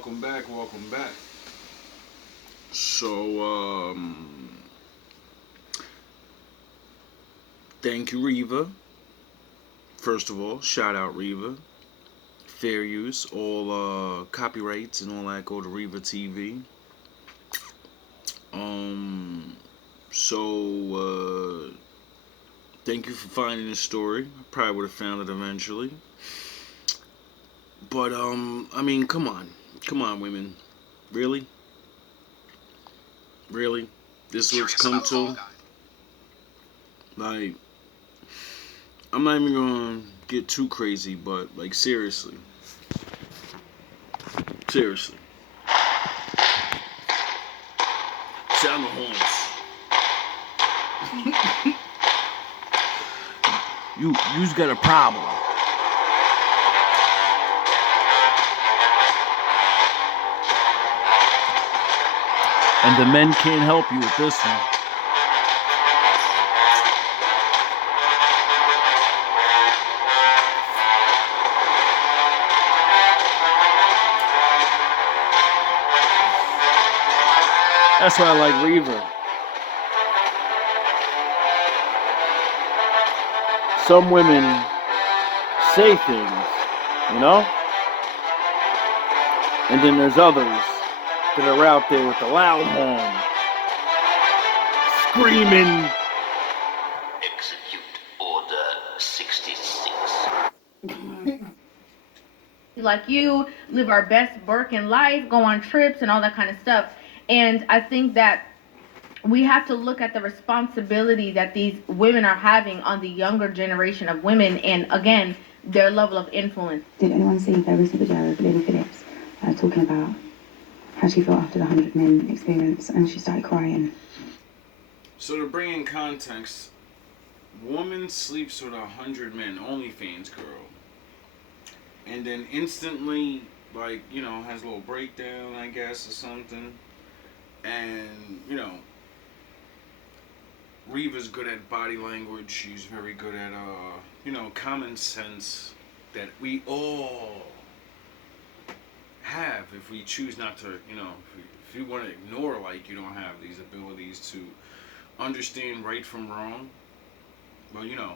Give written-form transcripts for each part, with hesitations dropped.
welcome back, welcome back. So, thank you, Reva. First of all, shout out Reva. Fair use. All copyrights and all that go to Reva TV. Um, so, thank you for finding this story. I probably would have found it eventually. But, I mean, come on. Come on, women. Really? Really? This is what it's come to? Like, I'm not even gonna get too crazy, but, like, seriously. Seriously. Sound the horns. You's got a problem. And the men can't help you with this one. That's why I like Reva. Some women say things, you know? And then there's others that are out there with the loud horn, screaming. Execute Order 66. Like you, live our best working life, go on trips and all that kind of stuff. And I think that we have to look at the responsibility that these women are having on the younger generation of women and, again, their level of influence. Did anyone see the recent video of Lily Phillips talking about how she felt after the 100 Men experience and she started crying? So to bring in context, woman sleeps with 100 men, OnlyFans girl. And then instantly, like, you know, has a little breakdown, I guess, or something. And, you know, Reva's good at body language. She's very good at, you know, common sense that we all have if we choose not to, you know, if you want to ignore, like, you don't have these abilities to understand right from wrong. Well, you know,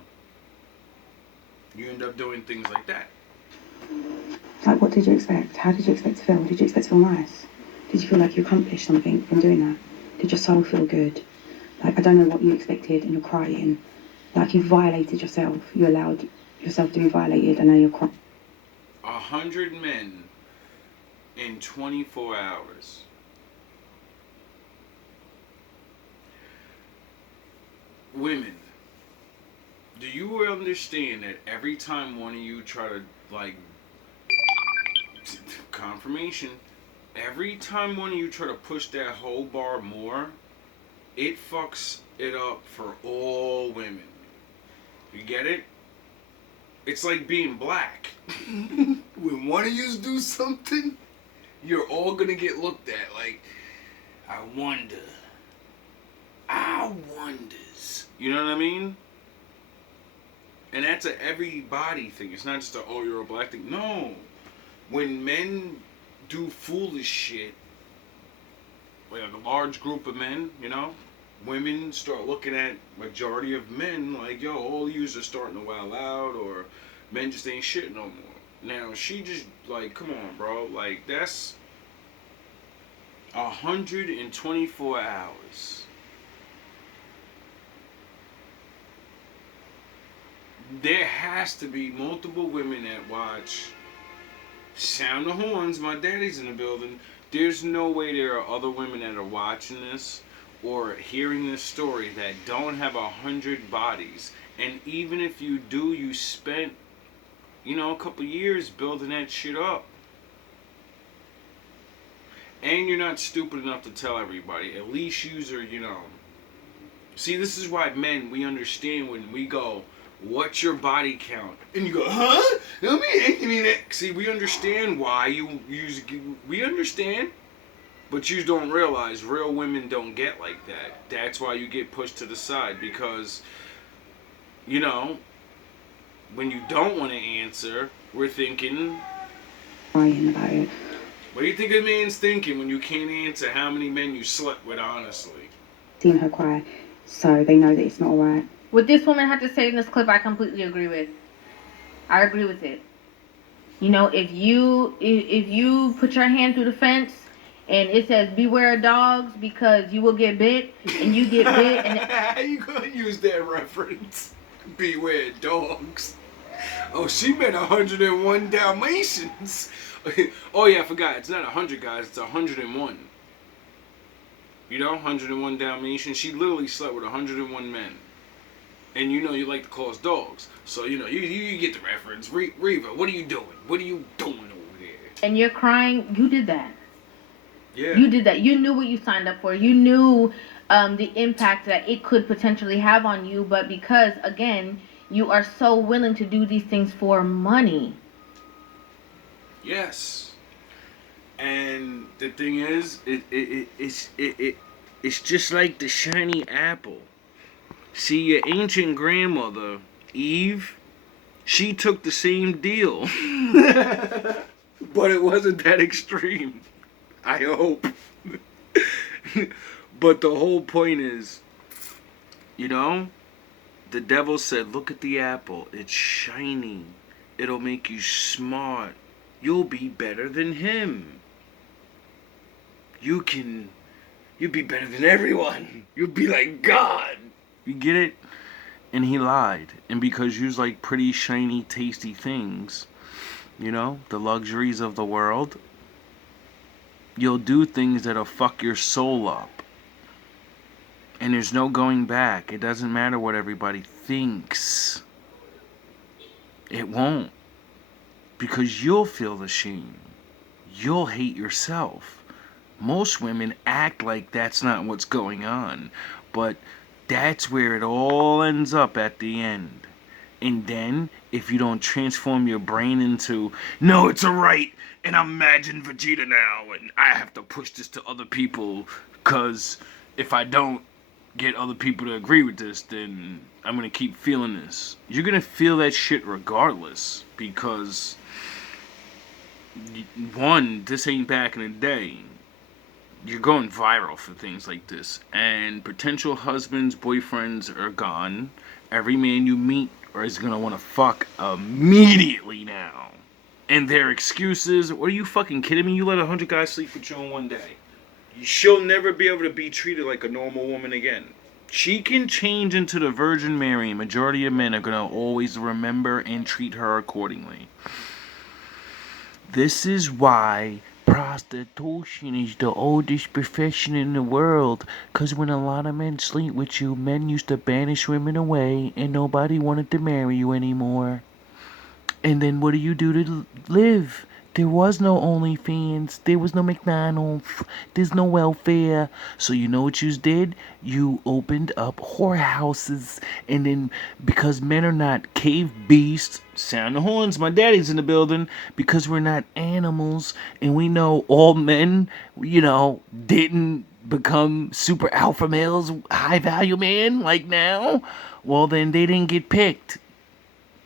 you end up doing things like that. Like, what did you expect? How did you expect to feel? Did you expect to feel nice? Did you feel like you accomplished something from doing that? Did your soul feel good? Like, I don't know what you expected and you're crying. Like, you violated yourself. You allowed yourself to be violated and now you're crying. 100 men in 24 hours. Women, do you understand that every time one of you try to, like, confirmation, every time one of you try to push that whole bar more, it fucks it up for all women. You get it? It's like being black. When one of you do something, you're all gonna get looked at like, I wonders. You know what I mean? And that's a everybody thing. It's not just a, oh, you're a black thing. No. When men do foolish shit, like a large group of men, you know, women start looking at majority of men like, yo, all yous are starting to wild out, or men just ain't shit no more. Now, she just, like, come on, bro. Like, that's 124 hours. There has to be multiple women that watch. Sound the horns, my daddy's in the building. There's no way there are other women that are watching this or hearing this story that don't have 100 bodies. And even if you do, you spent, you know, a couple years building that shit up. And you're not stupid enough to tell everybody. At least you're, you know. See, this is why men, we understand when we go, what's your body count? And you go, huh? I mean, see, we understand why we understand, but you don't realize real women don't get like that. That's why you get pushed to the side, because, you know, when you don't want to answer, we're thinking, Crying about it. What do you think a man's thinking when you can't answer how many men you slept with, honestly? Seeing her cry, so they know that it's not alright. What this woman had to say in this clip, I completely agree with. I agree with it. You know, if you put your hand through the fence and it says beware of dogs because you will get bit, and you get bit, and how you gonna use that reference? Beware dogs. Oh, she meant 101 Dalmatians. Oh yeah, I forgot. It's not 100 guys. It's 101. You know, 101 Dalmatians. She literally slept with 101 men. And you know you like to call us dogs. So, you know, you get the reference. Reva, what are you doing? What are you doing over there? and you're crying, you did that. Yeah. You did that. You knew what you signed up for. You knew the impact that it could potentially have on you. But because, again, you are so willing to do these things for money. Yes. And the thing is, it's just like the shiny apple. See, your ancient grandmother, Eve, she took the same deal. But it wasn't that extreme. I hope. But the whole point is, you know, the devil said, look at the apple. It's shiny. It'll make you smart. You'll be better than him. You'll be better than everyone. You'll be like God. You get it? And he lied. And because you like pretty, shiny, tasty things, you know, the luxuries of the world, you'll do things that'll fuck your soul up. And there's no going back. It doesn't matter what everybody thinks. It won't. Because you'll feel the shame. You'll hate yourself. Most women act like that's not what's going on. But that's where it all ends up at the end. And then, if you don't transform your brain into, no, it's alright, and I'm Imagine Vegeta now, and I have to push this to other people, because if I don't get other people to agree with this, then I'm going to keep feeling this. You're going to feel that shit regardless, because, one, this ain't back in the day. You're going viral for things like this, and potential husbands, boyfriends are gone. Every man you meet is gonna want to fuck immediately now. And their excuses, what are you fucking kidding me? You let 100 guys sleep with you in one day. She'll never be able to be treated like a normal woman again. She can change into the Virgin Mary. Majority of men are gonna always remember and treat her accordingly. This is why prostitution is the oldest profession in the world. Because when a lot of men sleep with you, men used to banish women away and nobody wanted to marry you anymore. And then what do you do to live? There was no OnlyFans. There was no McDonald's. There's no welfare. So you know what you did? You opened up whorehouses. And then because men are not cave beasts, sound the horns, my daddy's in the building. Because we're not animals. And we know all men, you know, didn't become super alpha males, high value man like now. Well, then they didn't get picked.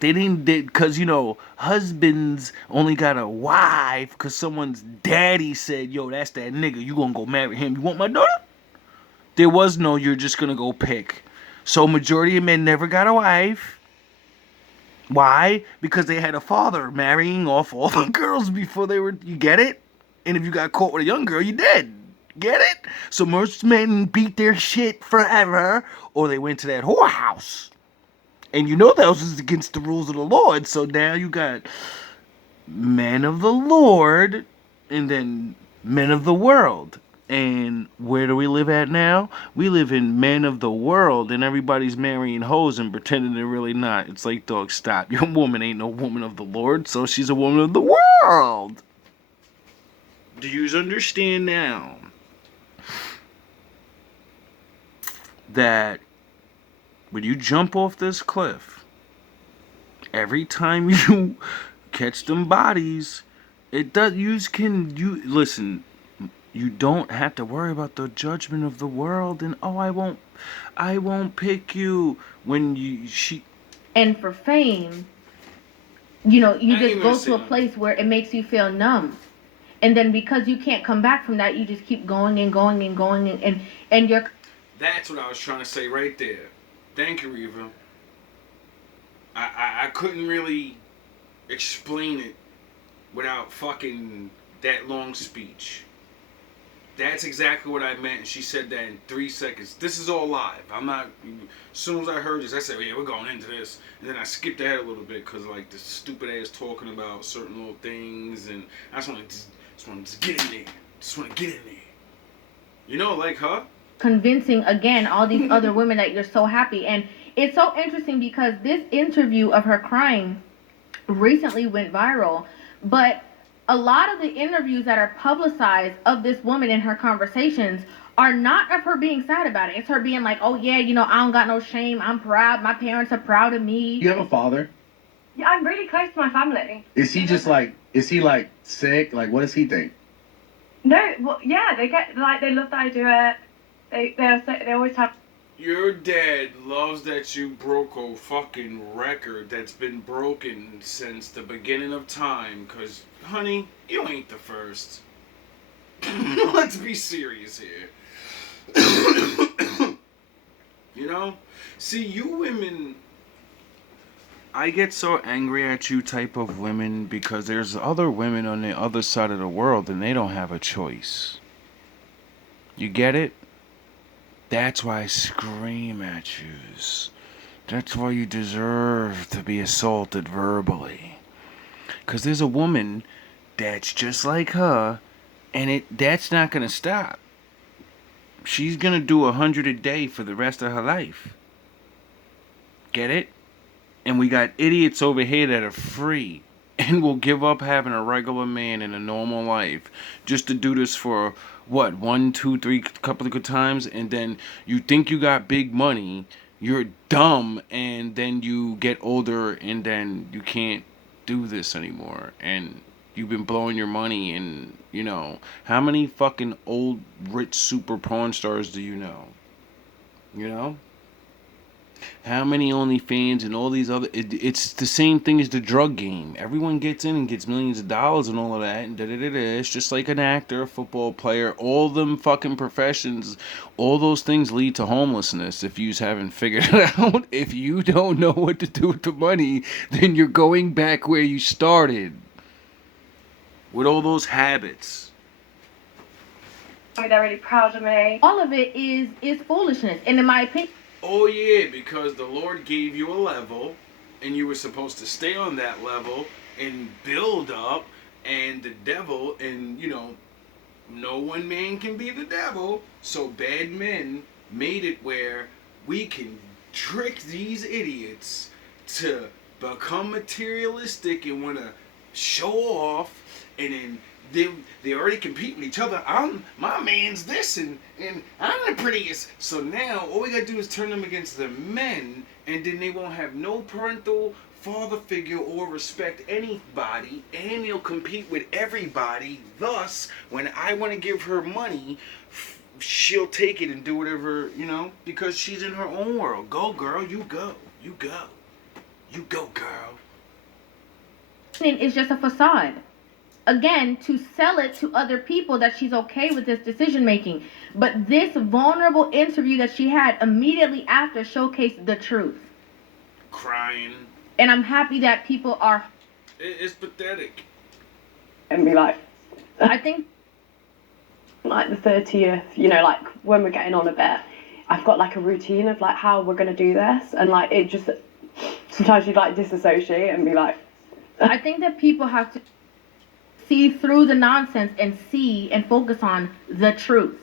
They didn't, because, you know, husbands only got a wife because someone's daddy said, yo, that's that nigga. You gonna go marry him. You want my daughter? There was no, you're just gonna go pick. So majority of men never got a wife. Why? Because they had a father marrying off all the girls before they were, you get it? And if you got caught with a young girl, you dead. Get it? So most men beat their shit forever, or they went to that whorehouse. And you know that was against the rules of the Lord. So now you got men of the Lord and then men of the world. And where do we live at now? We live in men of the world, and everybody's marrying hoes and pretending they're really not. It's like, dog, stop. Your woman ain't no woman of the Lord, so she's a woman of the world. Do you understand now that when you jump off this cliff, every time you catch them bodies, it does, you listen, you don't have to worry about the judgment of the world and, oh, I won't pick you when And for fame, you know, you I ain't just even go say to a nothing. place where it makes you feel numb. And then because you can't come back from that, you just keep going and going and going and you're. That's what I was trying to say right there. Thank you, Reva. I couldn't really explain it without fucking that long speech. That's exactly what I meant. She said that in 3 seconds. This is all live. I'm not. As soon as I heard this, I said, "Yeah, we're going into this," and then I skipped ahead a little bit because like the stupid ass talking about certain little things, and I just want to get in there. Just want to get in there. You know, like her. Convincing again all these other women that you're so happy. And it's so interesting because this interview of her crying recently went viral, but a lot of the interviews that are publicized of this woman in her conversations are not of her being sad about it. It's her being like, oh yeah, you know, I don't got no shame, I'm proud, my parents are proud of me. You have a father? Yeah, I'm really close to my family. Is he just like, is he like sick? Like, what does he think? No, well, yeah, they love that I do it. They always have. Your dad loves that you broke a fucking record that's been broken since the beginning of time. Cause, honey, you ain't the first. Let's be serious here. You know? See, you women, I get so angry at you type of women because there's other women on the other side of the world and they don't have a choice. You get it? That's why I scream at yous. That's why you deserve to be assaulted verbally. Because there's a woman that's just like her, and that's not going to stop. She's going to do 100 a day for the rest of her life. Get it? And we got idiots over here that are free and will give up having a regular man in a normal life just to do this for what, 1, 2, 3, couple of good times, and then you think you got big money, you're dumb, and then you get older and then you can't do this anymore, and you've been blowing your money. And you know, how many fucking old rich super porn stars do you know? You know? How many OnlyFans and all these other... It's the same thing as the drug game. Everyone gets in and gets millions of dollars and all of that. And da-da-da-da. It's just like an actor, a football player. All them fucking professions, all those things lead to homelessness if you haven't figured it out. If you don't know what to do with the money, then you're going back where you started. With all those habits. They're really proud of me. All of it is foolishness. And in my opinion... Oh yeah, because the Lord gave you a level, and you were supposed to stay on that level and build up, and the devil, and you know, no one man can be the devil, so bad men made it where we can trick these idiots to become materialistic and want to show off, and then they already compete with each other. My man's this and I'm the prettiest. So now all we gotta do is turn them against the men, and then they won't have no parental father figure or respect anybody, and they'll compete with everybody. Thus, when I want to give her money, she'll take it and do whatever, you know, because she's in her own world. Go girl, you go. You go. You go, girl. It's just a facade. Again, to sell it to other people that she's okay with this decision making. But this vulnerable interview that she had immediately after showcased the truth. Crying. And I'm happy that people are... It's pathetic. And be like... I think... Like the 30th, you know, like when we're getting on a bit, I've got like a routine of like how we're going to do this. And like it just... Sometimes you'd like disassociate and be like... I think that people have to see through the nonsense and see and focus on the truth.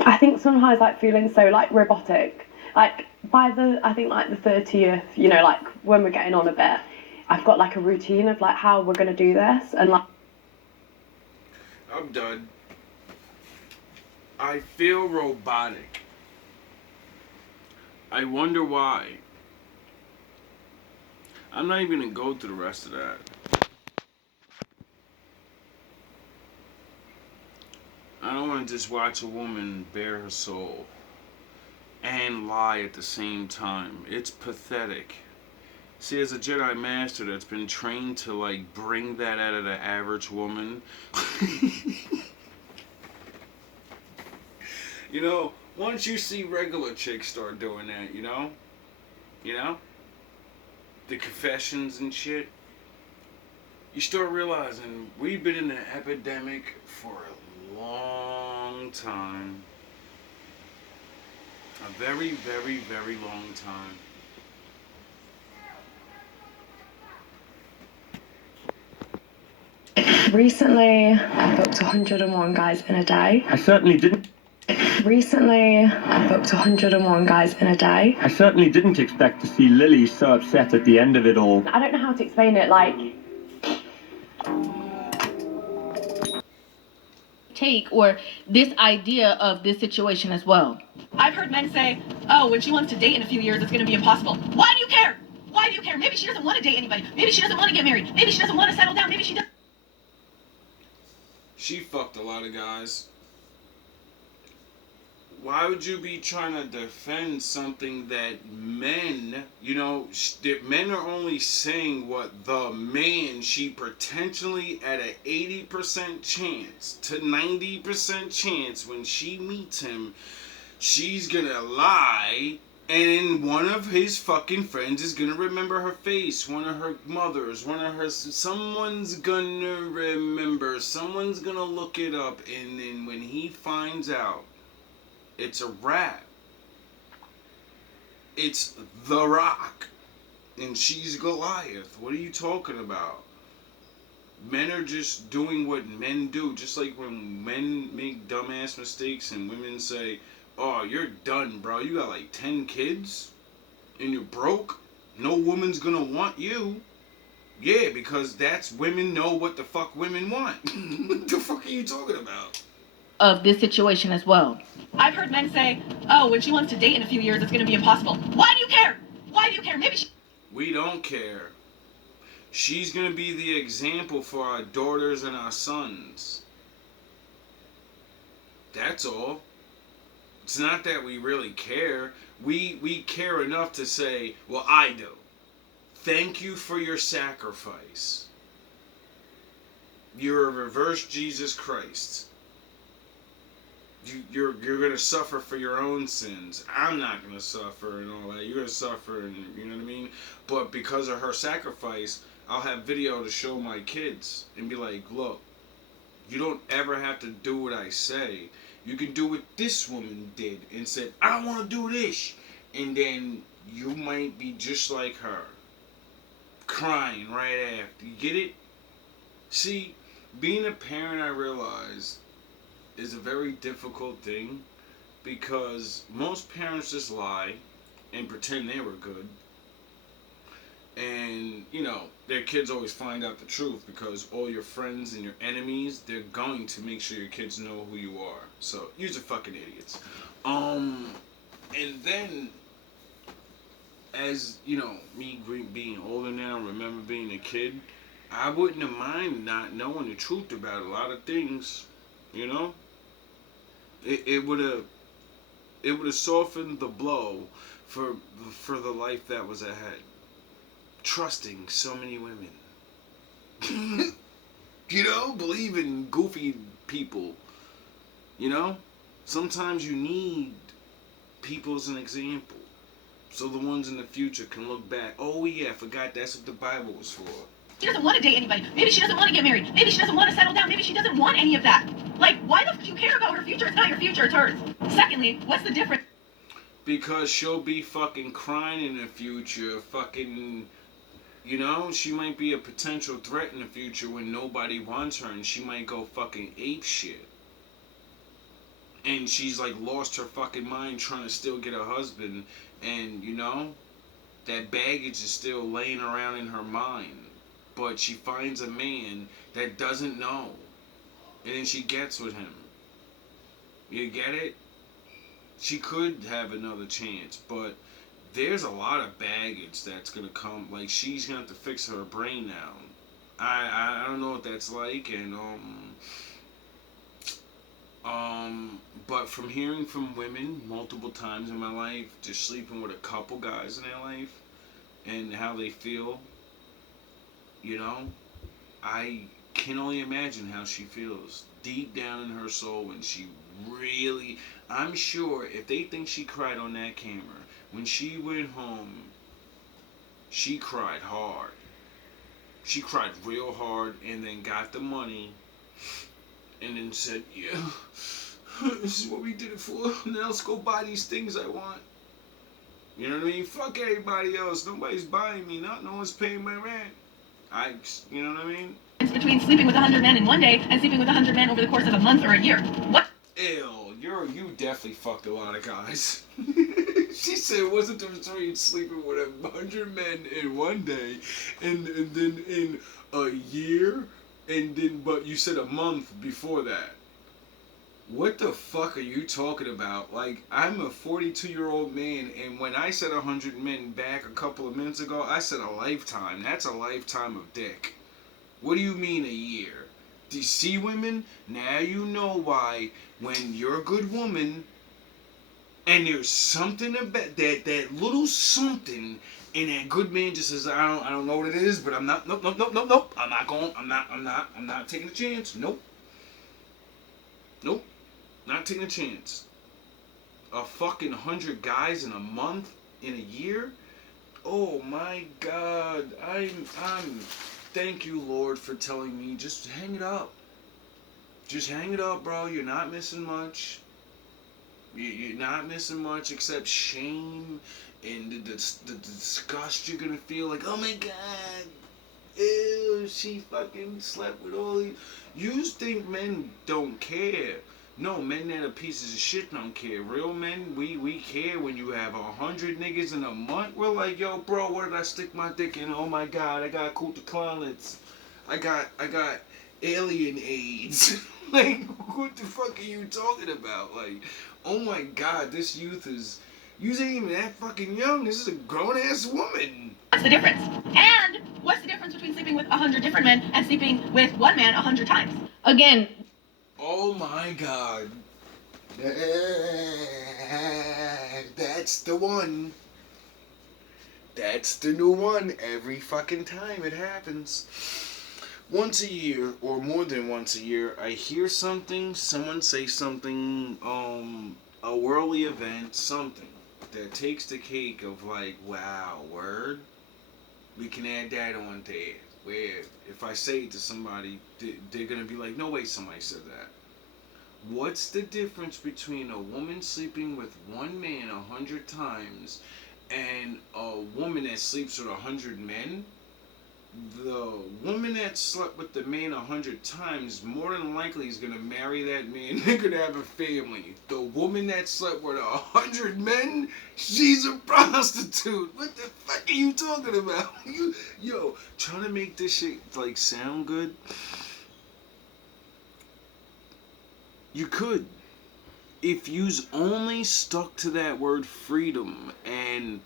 I think sometimes like feeling so like robotic, like by the, I think like the 30th, you know, like when we're getting on a bit, I've got like a routine of like how we're going to do this, and like... I'm done. I feel robotic. I wonder why. I'm not even going to go through the rest of that. I don't want to just watch a woman bare her soul and lie at the same time. It's pathetic. See, as a Jedi Master that's been trained to, like, bring that out of the average woman. You know, once you see regular chicks start doing that, you know? The confessions and shit. You start realizing we've been in an epidemic for a long time. A very, very, very long time. Recently, I booked 101 guys in a day. I certainly didn't. Recently, I booked 101 guys in a day. I certainly didn't expect to see Lily so upset at the end of it all. I don't know how to explain it, like... Take or this idea of this situation as well. I've heard men say, oh, when she wants to date in a few years, it's going to be impossible. Why do you care? Why do you care? Maybe she doesn't want to date anybody. Maybe she doesn't want to get married. Maybe she doesn't want to settle down. Maybe she doesn't. She fucked a lot of guys. Why would you be trying to defend something that men, you know, that men are only saying what the man, she potentially at an 80% chance to 90% chance when she meets him, she's gonna lie, and one of his fucking friends is gonna remember her face, one of her mothers, someone's gonna remember, someone's gonna look it up, and then when he finds out, it's a wrap. It's The Rock. And she's Goliath. What are you talking about? Men are just doing what men do. Just like when men make dumbass mistakes and women say, oh, you're done, bro. You got like 10 kids? And you're broke? No woman's gonna want you. Yeah, because that's women know what the fuck women want. What the fuck are you talking about? Of this situation as well. I've heard men say, oh, when she wants to date in a few years, it's going to be impossible. Why do you care? Why do you care? Maybe she... We don't care. She's going to be the example for our daughters and our sons. That's all. It's not that we really care. We care enough to say, well, I do. Thank you for your sacrifice. You're a reverse Jesus Christ. You're gonna suffer for your own sins. I'm not gonna suffer and all that. You're gonna suffer, and you know what I mean. But because of her sacrifice, I'll have video to show my kids and be like, look, you don't ever have to do what I say. You can do what this woman did and said, I don't want to do this, and then you might be just like her, crying right after. You get it? See, being a parent, I realized, is a very difficult thing because most parents just lie and pretend they were good, and you know their kids always find out the truth because all your friends and your enemies, they're going to make sure your kids know who you are. So you're just fucking idiots. And then as you know, me being older now, remember being a kid, I wouldn't have minded not knowing the truth about a lot of things, you know. It would have softened the blow for the life that was ahead. Trusting so many women. You know, believe in goofy people. You know, sometimes you need people as an example, so the ones in the future can look back. Oh yeah, I forgot that's what the Bible was for. She doesn't want to date anybody. Maybe she doesn't want to get married. Maybe she doesn't want to settle down. Maybe she doesn't want any of that. Like, why the fuck do you care about her future? It's not your future, it's hers. Secondly, what's the difference? Because she'll be fucking crying in the future, fucking, you know, she might be a potential threat in the future when nobody wants her, and she might go fucking ape shit. And she's like lost her fucking mind trying to still get a husband, and you know, that baggage is still laying around in her mind. But she finds a man that doesn't know, and then she gets with him. You get it? She could have another chance, but there's a lot of baggage that's gonna come. Like, she's gonna have to fix her brain now. I don't know what that's like, and but from hearing from women multiple times in my life, just sleeping with a couple guys in their life, and how they feel, you know, I can only imagine how she feels deep down in her soul when she really, I'm sure if they think she cried on that camera, when she went home, she cried hard. She cried real hard and then got the money and then said, yeah, this is what we did it for. Now let's go buy these things I want. You know what I mean? Fuck everybody else. Nobody's buying me. No one's paying my rent. You know what I mean? It's between sleeping with 100 men in one day and sleeping with 100 men over the course of a month or a year. What? Ew, you definitely fucked a lot of guys. She said, what's the difference between sleeping with 100 men in one day and then in a year and then, but you said a month before that. What the fuck are you talking about? Like, I'm a 42-year-old man, and when I said 100 men back a couple of minutes ago, I said a lifetime. That's a lifetime of dick. What do you mean a year? Do you see, women? Now you know why when you're a good woman and there's something about that little something, and that good man just says, I don't know what it is, but I'm not, nope. I'm not taking a chance. Nope. Not taking a chance. A fucking 100 guys in a month, in a year? Oh my God. I'm thank you, Lord, for telling me just hang it up. Just hang it up, bro. You're not missing much. You're not missing much except shame and the disgust you're gonna feel. Like, oh my God, ew, she fucking slept with all these. You think men don't care? No, men that are pieces of shit don't care. Real men, we care. When you have 100 niggas in a month, we're like, yo, bro, where did I stick my dick in? Oh my God, I got Cooter-Clonlets. I got alien AIDS. Like, what the fuck are you talking about? Like, oh my God, this youth is, you ain't even that fucking young. This is a grown-ass woman. What's the difference? And what's the difference between sleeping with 100 different men and sleeping with one man 100 times? Again. Oh my God. That's the one. That's the new one. Every fucking time it happens. Once a year, or more than once a year, I hear something, someone say something, a worldly event, something that takes the cake of like, wow, word? We can add that on there. Where if I say it to somebody, they're gonna be like, no way somebody said that. What's the difference between a woman sleeping with one man 100 times and a woman that sleeps with 100 men? The woman that slept with the man 100 times more than likely is gonna marry that man. They're gonna have a family. The woman that slept with 100 men, she's a prostitute. What the fuck are you talking about? Yo, trying to make this shit like sound good. You could, if you's only stuck to that word freedom. And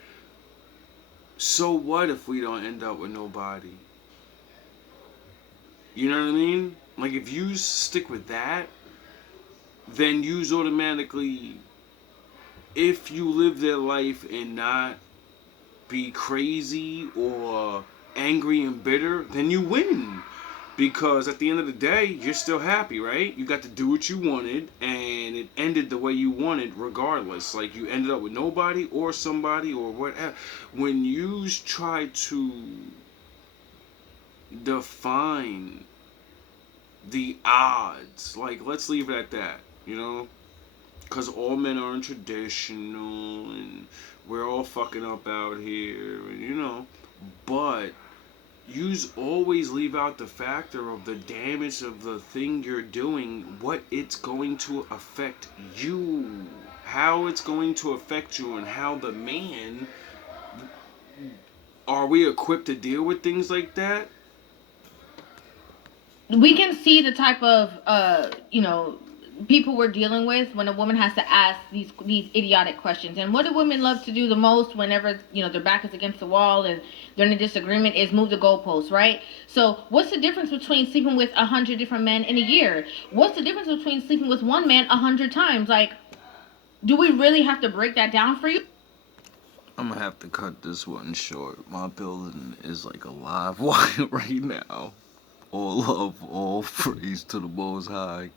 so what if we don't end up with nobody? You know what I mean? Like, if you stick with that, then you's automatically, if you live their life and not be crazy or angry and bitter, then you win. Because at the end of the day, you're still happy, right? You got to do what you wanted, and it ended the way you wanted regardless. Like, you ended up with nobody or somebody or whatever. When you try to define the odds, like, let's leave it at that, you know? Because all men aren't traditional, and we're all fucking up out here, and you know. But yous always leave out the factor of the damage of the thing you're doing, what it's going to affect you, how it's going to affect you, and how the man, are we equipped to deal with things like that? We can see the type of, people we're dealing with when a woman has to ask these idiotic questions. And what do women love to do the most whenever, their back is against the wall and they're in a disagreement is move the goalposts, right? So what's the difference between sleeping with 100 different men in a year? What's the difference between sleeping with one man 100 times? Like, do we really have to break that down for you? I'm gonna have to cut this one short. My building is like a live wire right now. All love, all praise to the Most High.